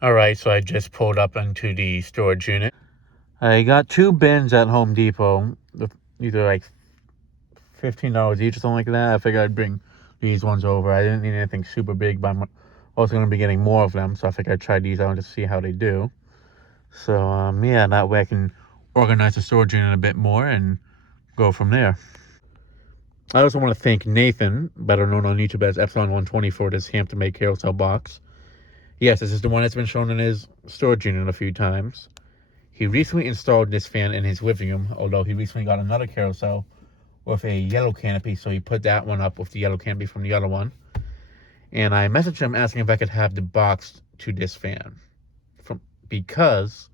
All right, so I just pulled up into the storage unit. I got two bins at Home Depot. These are like $15 each or something like that. I figured I'd bring these ones over. I didn't need anything super big, but I'm also going to be getting more of them, so I figured I'd try these out to see how they do. So yeah, that way I can organize the storage unit a bit more and go from there. I also want to thank Nathan, better known on YouTube as Epsilon120, for this Hampton Bay carousel box. Yes, this is the one that's been shown in his storage unit a few times. He recently installed this fan in his living room, although he recently got another carousel with a yellow canopy, so he put that one up with the yellow canopy from the other one. And I messaged him asking if I could have the box to this fan, because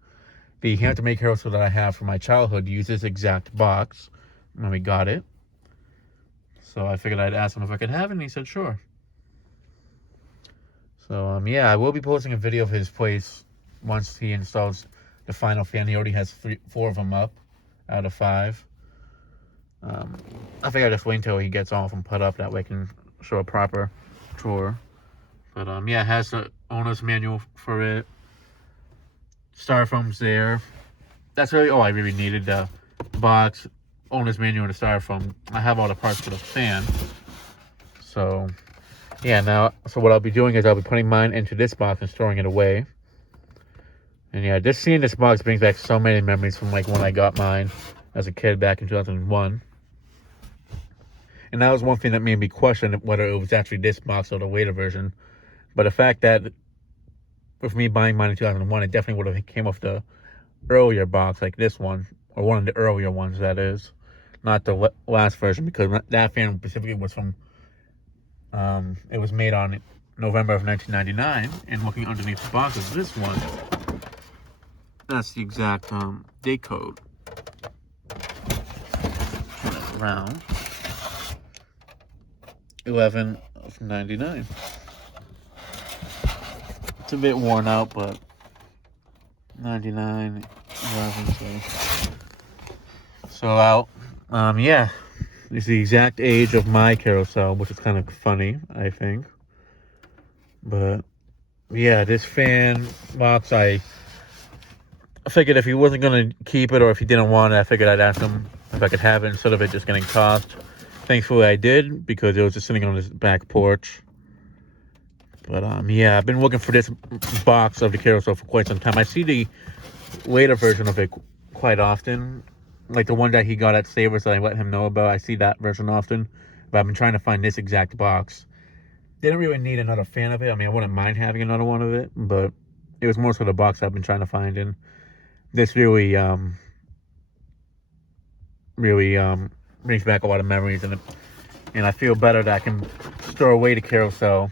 the Hampton Bay carousel that I have from my childhood used this exact box when we got it. So I figured I'd ask him if I could have it, and he said sure. So yeah, I will be posting a video of his place once he installs the final fan. He already has four of them up out of 5. I think I just wait until he gets all of them put up. That way I can show a proper tour. But yeah, it has the owner's manual for it. Styrofoam's there. That's really all I really needed. The box, owner's manual, and the styrofoam. I have all the parts for the fan. So yeah, so what I'll be doing is I'll be putting mine into this box and storing it away. And yeah, just seeing this box brings back so many memories from like when I got mine as a kid back in 2001. And that was one thing that made me question whether it was actually this box or the later version. But the fact that with me buying mine in 2001, it definitely would have came off the earlier box, like this one, or one of the earlier ones, that is. Not the last version, because that fan specifically was from, it was made on November of 1999, and looking underneath the box is this one. That's the exact date code. Turn it around. 11 of 99. It's a bit worn out, but 99, 11, so out. Yeah, it's the exact age of my carousel, which is kind of funny, I think. But yeah, this fan box, I figured if he wasn't going to keep it or if he didn't want it, I figured I'd ask him if I could have it instead of it just getting tossed. Thankfully I did, because it was just sitting on his back porch. But yeah, I've been looking for this box of the carousel for quite some time. I see the later version of it quite often, like the one that he got at Savers that I let him know about. I see that version often, but I've been trying to find this exact box. Didn't really need another fan of it. I mean, I wouldn't mind having another one of it, but it was more so the box I've been trying to find. And this really brings back a lot of memories, and I feel better that I can store away the carousel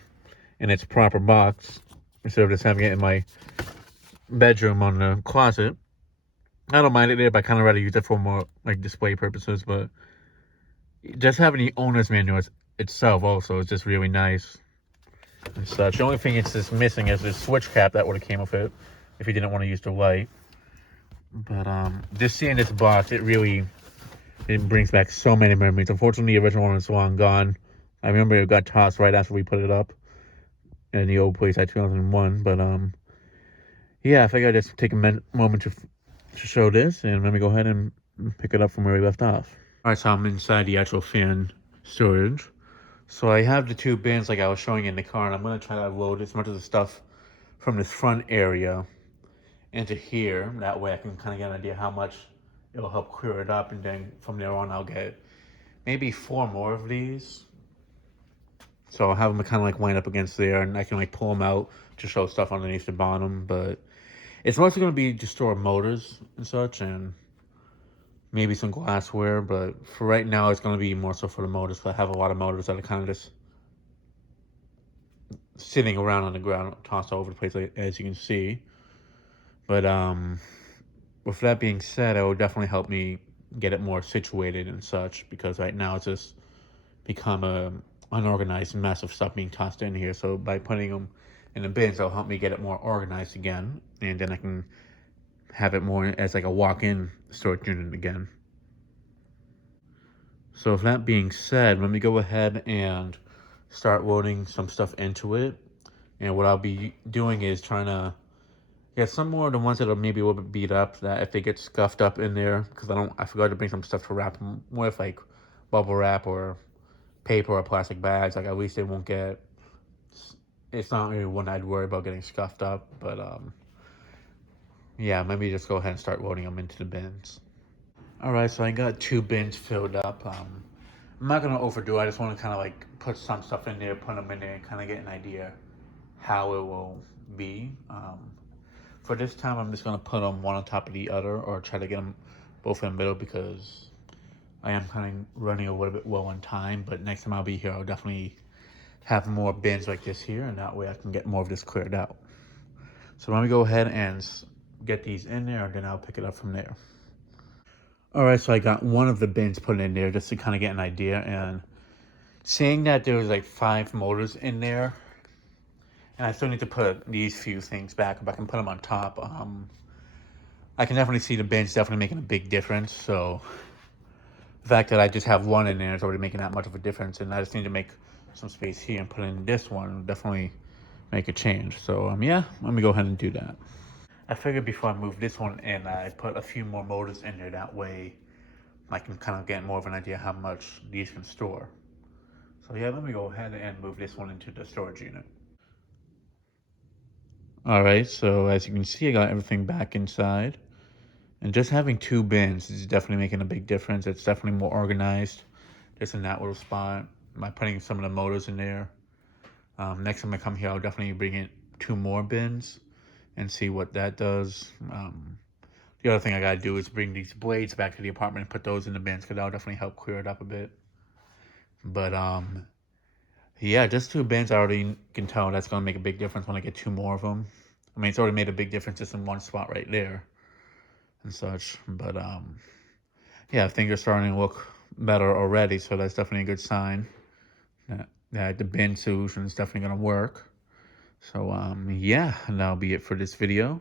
in its proper box instead of just having it in my bedroom on the closet. I don't mind it there, but I kind of rather use it for more like display purposes. But just having the owner's manual itself also is just really nice and such. The only thing it's just missing is this switch cap that would have came with it if you didn't want to use the light. But just seeing this box, it brings back so many memories. Unfortunately, the original one is long gone. I remember it got tossed right after we put it up in the old place at 2001. But yeah, I figured I'd just take a moment to show this, and let me go ahead and pick it up from where we left off. Alright, so I'm inside the actual fan storage. So I have the two bins like I was showing in the car, and I'm going to try to load as much of the stuff from this front area into here. That way I can kind of get an idea how much it'll help clear it up, and then from there on I'll get maybe 4 more of these. So I'll have them kind of like line up against there, and I can like pull them out to show stuff underneath the bottom. But it's mostly going to be to store motors and such, and maybe some glassware. But for right now, it's going to be more so for the motors, because I have a lot of motors that are kind of just sitting around on the ground, tossed all over the place, like, as you can see. But with that being said, it will definitely help me get it more situated and such, because right now it's just become a unorganized mess of stuff being tossed in here. So by putting them in the bins, it'll help me get it more organized again, and then I can have it more as like a walk-in storage unit again. So with that being said, let me go ahead and start loading some stuff into it. And what I'll be doing is trying to Yeah, some more of the ones that are maybe a little bit beat up, that if they get scuffed up in there, because I forgot to bring some stuff to wrap them with, like bubble wrap or paper or plastic bags. Like at least they won't get. It's not really one I'd worry about getting scuffed up, but yeah, maybe just go ahead and start loading them into the bins. All right, so I got 2 bins filled up. I'm not gonna overdo it. I just want to kind of like put some stuff in there, put them in there, and kind of get an idea how it will be. For this time, I'm just gonna put them one on top of the other, or try to get them both in the middle because I am kind of running a little bit low on time. But next time I'll be here, I'll definitely have more bins like this here, and that way I can get more of this cleared out. So let me go ahead and get these in there, and then I'll pick it up from there. All right, so I got one of the bins put in there just to kind of get an idea, and seeing that there was like 5 motors in there, and I still need to put these few things back if I can put them on top. I can definitely see the bins definitely making a big difference. So the fact that I just have one in there is already making that much of a difference, and I just need to make some space here and put in this one. Definitely make a change. So yeah, let me go ahead and do that. I figured before I move this one in, I put a few more motors in there. That way I can kind of get more of an idea how much these can store. So yeah, let me go ahead and move this one into the storage unit. All right, so as you can see, I got everything back inside. And just having 2 bins is definitely making a big difference. It's definitely more organized just in that little spot by putting some of the motors in there. Next time I come here, I'll definitely bring in 2 more bins and see what that does. The other thing I gotta do is bring these blades back to the apartment and put those in the bins because that'll definitely help clear it up a bit. But yeah, just 2 bins, I already can tell that's gonna make a big difference when I get 2 more of them. I mean, it's already made a big difference just in one spot right there and such. But yeah, things are starting to look better already, so that's definitely a good sign that the bin solution is definitely gonna work. So yeah, and that'll be it for this video.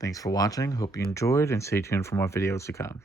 Thanks for watching. Hope you enjoyed, and stay tuned for more videos to come.